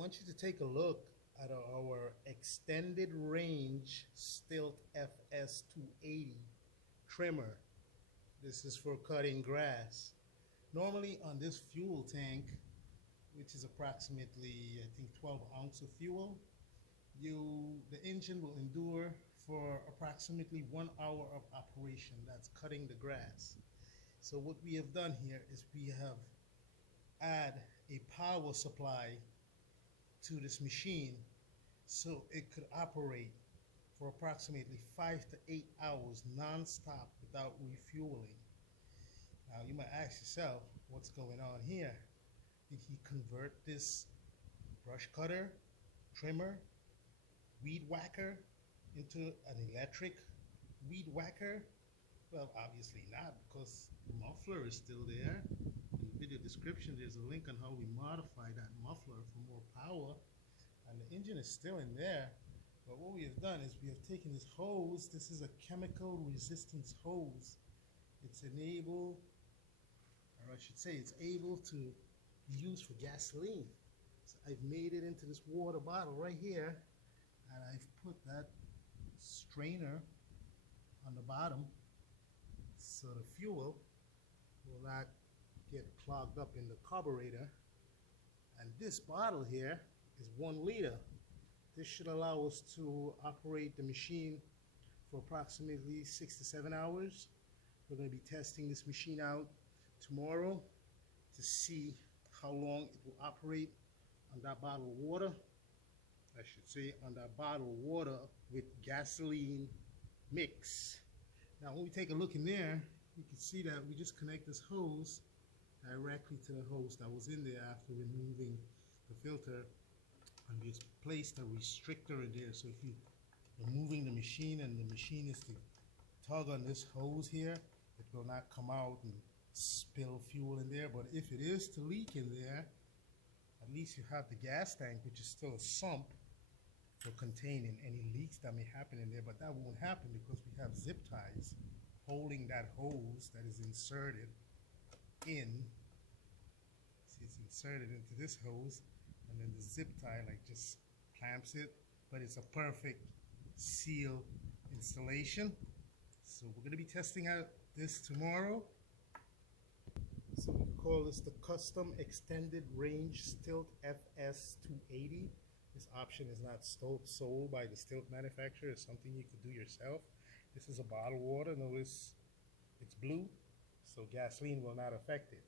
want you to take a look at our extended range Stilt FS 280 trimmer. This is for cutting grass. Normally on this fuel tank, which is approximately I think 12 ounces of fuel, the engine will endure for approximately 1 hour of operation. That's cutting the grass. So what we have done here is we have add a power supply to this machine so it could operate for approximately 5 to 8 hours non-stop without refueling. Now you might ask yourself, what's going on here? Did he convert this brush cutter, trimmer, weed whacker into an electric weed whacker? Well, obviously not, because the muffler is still there. In the video description, there's a link on how we modify that muffler for more power, and the engine is still in there. But what we have done is we have taken this hose. This is a chemical resistance hose. It's enabled, or I should say it's able to be used for gasoline. So I've made it into this water bottle right here, and I've put that strainer on the bottom so the fuel will not get clogged up in the carburetor. And this bottle here is 1 liter. This should allow us to operate the machine for approximately 6 to 7 hours. We're going to be testing this machine out tomorrow to see how long it will operate on that bottle of water. I should say on that bottle of water with gasoline mix. Now when we take a look in there, you can see that we just connect this hose directly to the hose that was in there after removing the filter, and we just placed a restrictor in there. So if you're moving the machine and the machine is to tug on this hose here, it will not come out and spill fuel in there. But if it is to leak in there, at least you have the gas tank, which is still a sump for containing any leaks that may happen in there. But that won't happen because we have zip ties holding that hose that is inserted in. See, it's inserted into this hose, and then the zip tie like just clamps it. But it's a perfect seal installation. So we're going to be testing out this tomorrow. So we call this the custom extended range Stilt FS 280. This option is not sold by the Stilt manufacturer. It's something you could do yourself. This is a bottled water. Notice it's blue, so gasoline will not affect it.